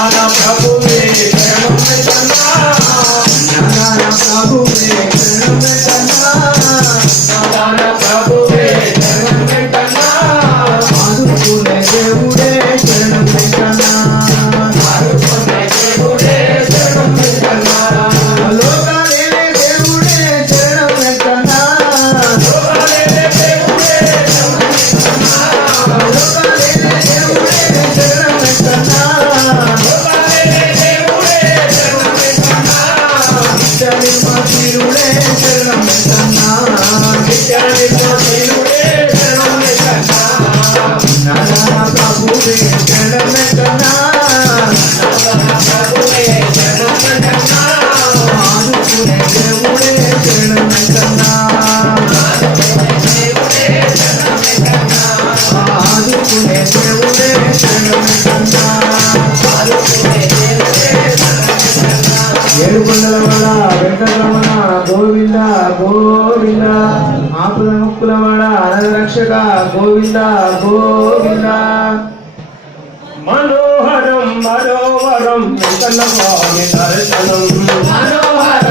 ప్రభువే శరణం వెంకన్నా ప్రభువే శరణం వెంకన్నా ప్రభువే శరణం వెంకన్నా ఆదుకునే దేవుడే శరణం వెంకన్నా ఆదుకునే దేవుడే శరణం వెంకన్నా లోకాలేలే దేవుడే శరణం వెంకన్నా లోకాలేలే దేవుడే శరణం వెంకన్నా లోకాలేలే దేవుడే శరణం వెంకన్నా లోకాలేలే దేవుడే శరణం వెంకన్నా నిత్యని మాతిరుడే శరణం వెంకన్నా నిత్యని మాతిరుడే శరణం వెంకన్నా నానా ప్రభువే శరణం వెంకన్నా ప్రభువే శరణం వెంకన్నా ఆదుకునే దేవుడే శరణం వెంకన్నా ఆదుకునే దేవుడే శరణం వెంకన్నా ఆదుకునే దేవుడే శరణం వెంకన్నా ఆదుకునే దేవుడే శరణం వెంకన్నా ఏడుకొండలవాడ వెంకటరమణ గోవింద గోవింద ఆపుల ముక్కులవాడ అనాథరక్షక గోవింద గోవింద మనోహరం మనోహరం వెంకన్న స్వామి దర్శనం మనోహరం